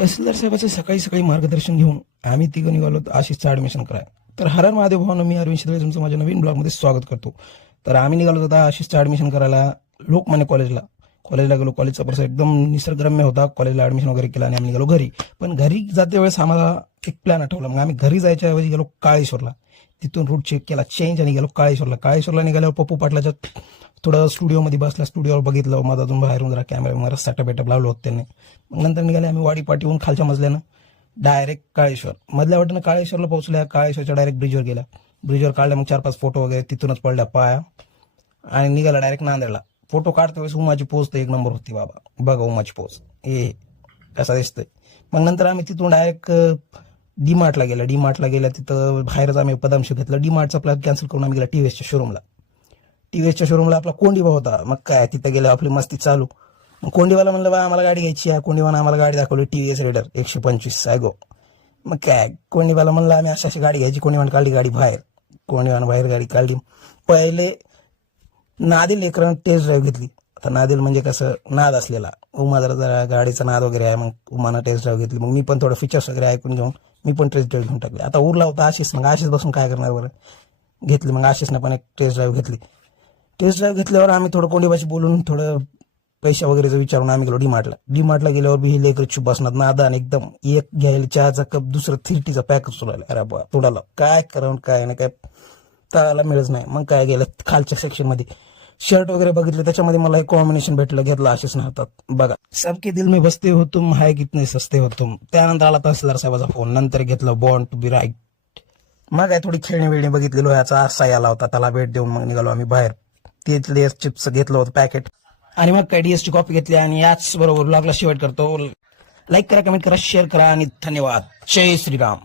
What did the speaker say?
तहसीलदार साहेबांचं सकाळी सकाळी मार्गदर्शन घेऊन आम्ही तिघं निघालो आशिषचं ऍडमिशन कराय. तर हर हर महादेव भावानं, मी अरविंद शिंदे तुमचं माझ्या नवीन ब्लॉगमध्ये स्वागत करतो. तर आम्ही निघालो होता आशिषचं ऍडमिशन करायला लोकमान्य कॉलेजला गेलो. कॉलेजचा परिसर एकदम निसर्गरम्य होता. कॉलेजला ऍडमिशन वगैरे केलं आणि आम्ही निघालो घरी. पण घरी जाते वेळेस आम्हाला एक प्लॅन आठवला. मग आम्ही घरी जायच्या ऐवजी गेलो काळेश्वरला. तिथून रूट चेक केला, चेंज, आणि गेलो काळेश्वरला निघाल्यावर पप्पू पाटलाच्या थोडं स्टुडिओमध्ये बसला. स्टुडिओवर बघितलं, मधातून बाहेरून जरा कॅमेरा वगैरे सेटअप लावलं होतं त्यांनी. मग नंतर निघाले आम्ही वाडी पाठीहून खालच्या मजल्यानं डायरेक्ट काळेश्वर. मधल्या वाटेनं काळेश्वरला पोहोचल्या. काळेश्वरच्या डायरेक्ट ब्रिजवर गेल्या. ब्रिजवर काढल्या, मग 4-5 फोटो वगैरे तिथूनच पडल्या पाया आणि निघाला डायरेक्ट नांदेडला. फोटो काढते वेळेस उमाची पोच तर एक नंबर होती बाबा. बघा उमाची पोच हे कसा दिसतंय. मग नंतर आम्ही तिथून डायरेक्ट डीमार्टला गेल्या. तिथं बाहेरच आम्ही पदांश घेतलं. डीमार्टचा प्लॅन कॅन्सल करून आम्ही गेला टीव्हीएसच्या शोरूमला. आपला कोंडीबा होता. मग काय तिथं गेलं आपली मस्ती चालू. मग कोंडीवाला म्हणलं बा आम्हाला गाडी घ्यायची आहे. कोंडीवाला आम्हाला गाडी दाखवली टीव्हीएस रेडर 125 सायगो. मग काय कोंडीवाला म्हणलं आम्ही अशी गाडी घ्यायची. कोंडीवान काढली गाडी बाहेर. कोंडीवान बाहेर गाडी काढली. पहिले नादेल लेकरांना टेस्ट ड्राईव्ह घेतली. आता नादेल म्हणजे कसं नाद असलेला. उमा जरा गाडीचा नाद वगैरे आहे. मग उमानं टेस्ट ड्राईव्ह घेतली. मग मी पण थोडं फीचर्स वगैरे ऐकून घेऊन मी पण टेस्ट ड्राईव्ह घेऊन टाकली. आता उरला होता आशिष. मग आशिष बसून काय करणार बरं, घेतली. मग आशिषनं पण एक टेस्ट ड्राईव्ह घेतली. टेस्ट ड्राईव्ह घेतल्यावर आम्ही थोडं कोंडीबाशी बोलून थोडं पैसा वगैरेचं विचारून आम्ही गेलो डीमार्टला गेल्यावर बी ही लेकर चुप बसणार नादान एकदम. एक घ्यायला चहाचा कप, दुसरं 3Tचा पॅकच सुरायला. अरे बा तोडाला काय करावं काय नाही, काय तळाला मिळच नाही. मग काय गेलं खालच्या सेक्शन मध्ये शर्ट वगैरे बघितले. त्याच्यामध्ये मला एक कॉम्बिनेशन भेटलं, घेतलं आशिषनं हातात. बघा सबके दिल में बसते हो तुम, हाय कितने सस्ते हो तुम. त्यानंतर आला तहसीलदार साहेबाचा फोन. नंतर घेतलं बॉर्न टू बी राईट. मग काय थोडी खेळणी वेळणी बघितली. लोह्याचा आरसा आला होता, त्याला भेट देऊन मग निघालो आम्ही बाहेर. ते चिप्स घेतलं होतं पॅकेट आणि मग काय DS ची कॉफी घेतली. आणि याच बरोबर ब्लॉगला शेवट करतो. लाईक करा, कमेंट करा, शेअर करा आणि धन्यवाद. जय श्रीराम.